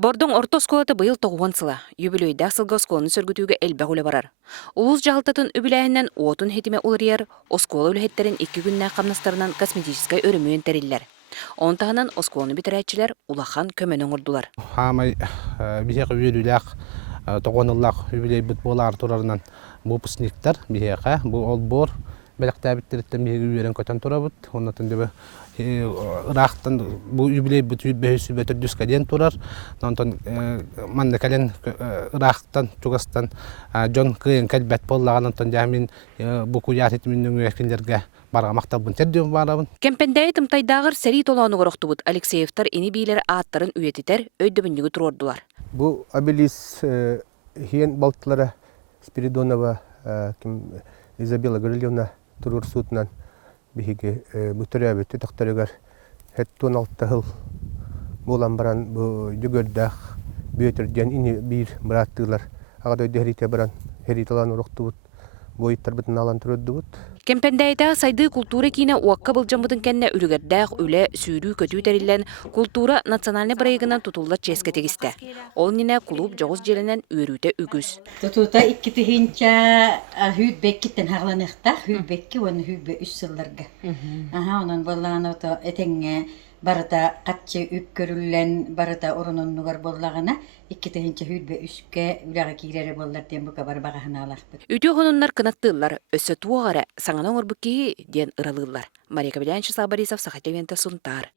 Бордоҥ орто оскуолата быйыл 9 сыла. Юбилейдә сылга оскуоланы сөргүтүүгө элбә үле барар. Улус жалтатын үбиләһеннән уотун хетиме улырыяр, оскуола үлһеттерин 2 күннә камнастарынан косметическай өрөмүйен терилләр. Онтаһынан оскуоланы битерәчиләр улахан көмөнөң ордулар. Хамай бихек үйрүләк 9 ыллак юбилей бит болар турарынан выпускниктар бихека бу олбор белектәбиттерден биге үйрен көтөн турабыт. Оннан дебе рахтан бу юбилей бит бәһүсү бетер дискаден турар. Онтон мандакален рахтан тугастан Джон Кыйын кәлбәт боллаган онтон jamин бу куят этимнең вәкилләргә барга мактабын тердем барабын. Кэмпэндээйигэ тымтайдагыр сәри толоону горохтубут Алексеевтар ини бийлер ааттарын үйетитер өйдөбүнньүгү турордулар. Бу обелис хиен балтлары Спиридонова Изабелла Грильевна турурсутнан биһиге бүтерәбит тактарыгар хеттон 6 жыл болан баран бу жүгөрдәх бөтөрдән ини бир браттылар агада дәрите баран хериталан урыктыбыт бойыттар битен алан турдубут. Кэмпэндээйигэ сайды культура кине уакка былжамбытын кенне үрүгәрдәх үле сүүрүү көтүү терилен культура национальный проектынан тутулла ческе тегисте. Ол нине кулууп жогуз желенен үйрүүтө үгүз. Тутута 2 тыгынча хүбеккиттен хагланыкта хүбекки оны хүбе 3 сылларга. Онон болланы то этеңге барыта катчы үпкөрүллен барыта орунуннугар боллагана 2 тыгынча хүбе 3ке үлага кирери боллар ден бука бар баганалар. Үтө хонуннар кынаттылар өссө туагара саңана орбукки ден ыралылар. Мария Кабелянчы Сабарисов Сахатевента Сунтар.